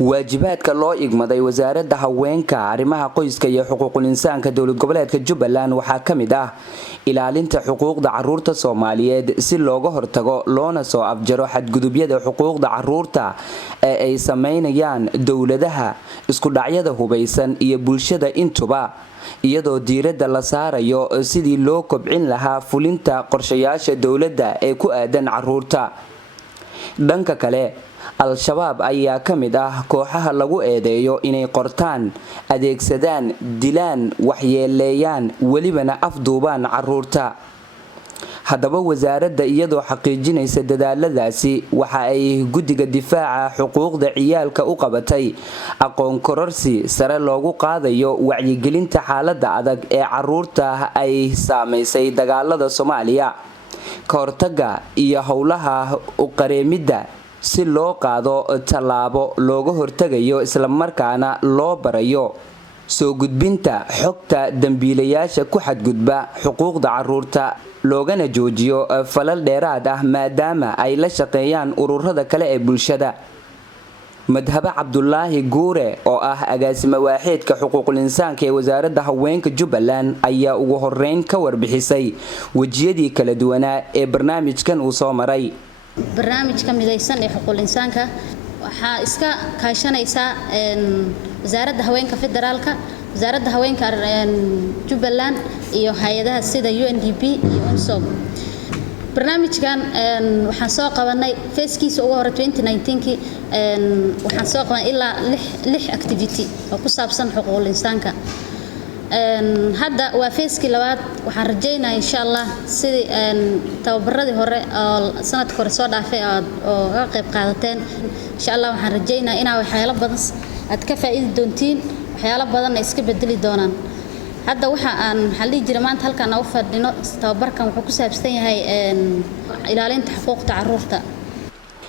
waajibaadka loo igmaday wasaaradda haweenka arrimaha qoyska iyo xuquuqul insaanka dowlad goboleedka Jubbaland waxaa kamid ah ilaalinta xuquuqda carruurta Soomaaliyeed si looga hortago loona soo afjaro xadgudubyada xuquuqda carruurta ee ay sameynayaan dowladaha isku dhacyada hubeysan iyo bulshada intuba iyadoo diiradda la saarayo sidii loo kobcin lahaa fulinta qorshayaasha dowladda ee ku aadan carruurta. dhanka kale al-shabaab ayaa kamid ah kooxaha lagu eedeeyo inay qortaan adeegsadaan dilaan waxyeeleeyaan welibana afduubaan carruurta. haddaba wasaaradda iyadoo xaqiijinaysa dadaaladaasi waxa ay guddiga difaaca xuquuqda ciyaalka u qabatay aqoon kororsi sare loogu qaadayo wacyigelinta xaaladda adag ee carruurta ay saameysay dagaalada Soomaaliya, ka hortagga iyo howlaha u qareemidda si loo qaado tallaabo looga hortagayo isla markaana loo barayo soo gudbinta xogta dambiilayaasha ku xadgudba xuquuqda carruurta loogana joojiyo falal dheeraad ah maadaama ay la shaqeeyaan ururada kale ee bulshada. madhaba Cabdulaahi Guure oo ah agaasima waaxeedka xuquuqul insaanka ee wasaaradda haweenka Jubbaland ayaa ugu horeyn ka warbixisay wajiyadii kala duwanaa ee barnaamijkan uu soo maray. barnaamijka midaysan ee xuquuqul insaanka waxaa iska kaashanaysa wasaaradda haweenka federaalka, wasaaradda haweenka Jubbaland iyo hay'adaha sida UNDP iyo UNSOM. barnaamijkan waxaan soo qabanay feeskiisa ugu hore 2019kii waxaan soo qabanay ilaa 6 activity oo ku saabsan xuquuqul insaanka. hadda waa feeskii labaad waxaan rajaynayaa insha Allah sidii tababaradii hore oo sanadkii hore soo dhaafay oo ka qayb qaadateen insha Allah waxaan rajaynayaa inaa waxyaalo badan aad ka faa'iidi doontiin, waxyaalo badan iska bedeli doonaan. hadda waxa aan xalli jira maanta halkaan u fadhino tababarkan wuxuu ku saabsan yahay ilaalinta xuquuqda carruurta.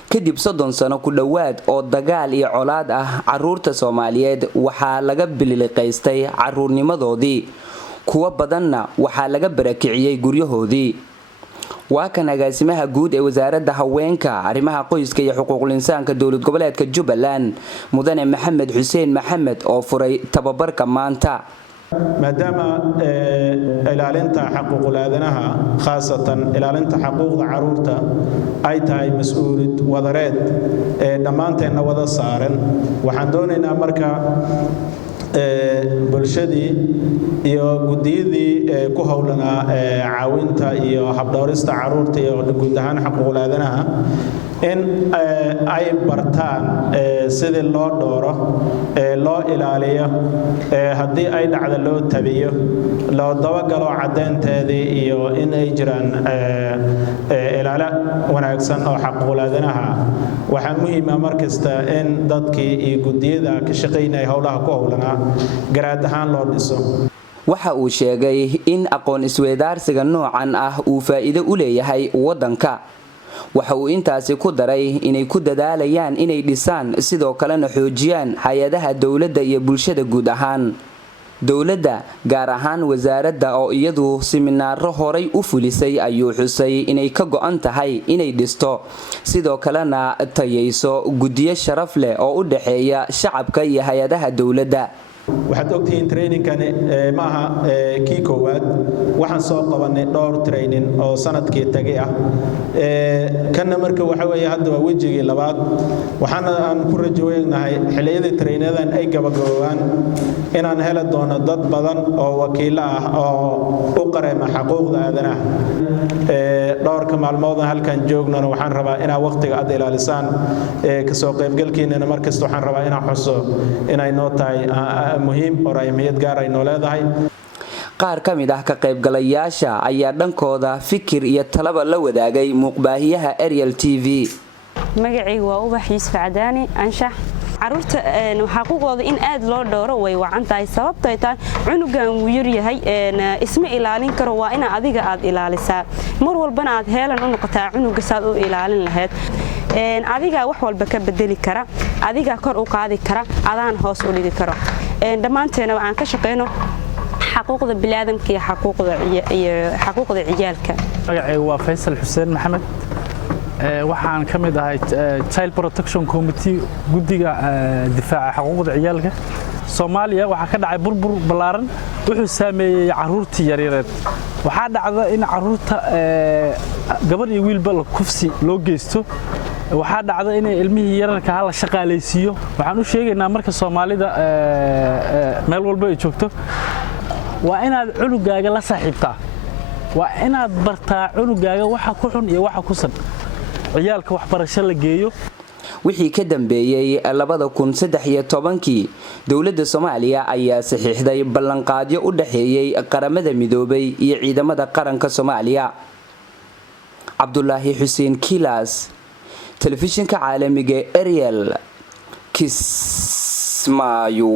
kadib 30 sano ku dhawaad oo dagaal iyo colaad ah carruurta Soomaaliyeed waxaa laga biliqaystay carruurnimadoodii, kuwa badanna waxaa laga barakiciyay guryahoodii. waa kan agaasimaha guud ee wasaaradda haweenka arrimaha qoyska iyo xuquuqul insaanka dowlad goboleedka Jubbaland mudane Maxamed Xuseen Maxamed oo furay tababarka maanta. maadaama ilaalinta xuquuqul aadanaha khaasatan ilaalinta xuquuqda carruurta ay tahay mas'uuliyad wadareed ee dhammaanteena wada saaran, waxaan doonaynaa marka bulshadii iyo gudiyadii ku howlanaa caawinta iyo habdhawrista carruurta iyo guud ahaan xuquuqul aadanaha in ay bartaan sidii loo dhooro loo ilaaliyo haddii ay dhacdo loo tabiyo loo dabagalo cadeynteedii iyo in ay jiraan ilaalo wanaagsan oo xuquuqul aadanaha. waxaa muhiim ah markasta in dadkii iyo gudiyada ka shaqeynaya howlaha ku howlanaa garaad ahaan loo dhiso. waxa uu sheegay in aqoon isweydaarsiga noocan ah uu faa'iido u leeyahay wadanka. waxa uu intaasi ku daray inay ku dadaalayaan inay dhisaan sidoo kalena xoojiyaan hay'adaha dowladda iyo bulshada guud ahaan. dowladda gaar ahaan wasaaradda oo iyadu siminaaro horay u fulisay ayuu xusay inay ka go'an tahay inay dhisto sidoo kalena tayayso gudiyo sharaf leh oo u dhaxeeya shacabka iyo hay'adaha dowladda. waxaad ogtihiin trainingkani maaha kii koowaad, waxaan soo qabanay dhowr training oo sanadkii tagay ah. kanna marka waxa weeye hadda waa wejigii labaad. waxaana aan ku rajooynahay xilliyada trainadan ay gabagaboobaan inaan heli doono dad badan oo wakiilo ah oo u qareema xuquuqda aadanaha. dhowrka maalmood halkan joognana waxaan rabaa inaa waqtiga aad ilaalisaan ka soo qaybgalkiina markasta waxaan rabaa inaan xuso inay noo tahay muhiim oo raymiyad gaar ay noo leedahay. qaar ka mid ah ka qaybgalayaasha ayaa dhankooda fikir iyo talaba la wadaagay muuqbaahiyaha Ariel TV. magacaygu waa Ubax Yuusuf Cadaani anshax. carruurta xaquuqdooda in aad loo dhooro way wacan tahay sababtoo ay tahay cunugan wuu yar yahay isma ilaalin karo, waa in adiga aad ilaalisaa mar walbana aad heelan u noqotaa cunuga saad u ilaalin lahayd. adiga wax walba ka bedeli kara, adiga kor u qaadi kara, adaan hoos u dhigi karo. dhammaanteena waxaan ka shaqeyno حقوق البلادم كي حقوق عيالك. magacaygu waa Faysal Xuseen Maxamed waxaan ka mid ahay Child Protection Committee guddiga difaaca xuquuqda ciyaalka Soomaaliya waxa ka dhacay burbur balaaran wuxuu saameeyay caruurtii yaryar waxa dhacda in caruurta gabar iyo wiilba la kufsi loo geysto waxa dhacda in ilmihii yararka la shaqaaleysiyo waxaan u sheegaynaa marka Soomaalida meel walba ay joogto waa inaad cunugaaga la saaxiibtaa waa inaad bartaa cunugaaga waxa ku xun iyo waxa ku san ciyaalka waxbarasho la geeyo wixii ka dambeeyay 2013 dawladda Soomaaliya ayaa saxiixday ballanqaadyo u dhaxeeyay qaramada midoobay iyo ciidamada qaranka Soomaaliya Abdullaahi Xuseen Kilas telefishinka caalamiga Ariel Kismaayo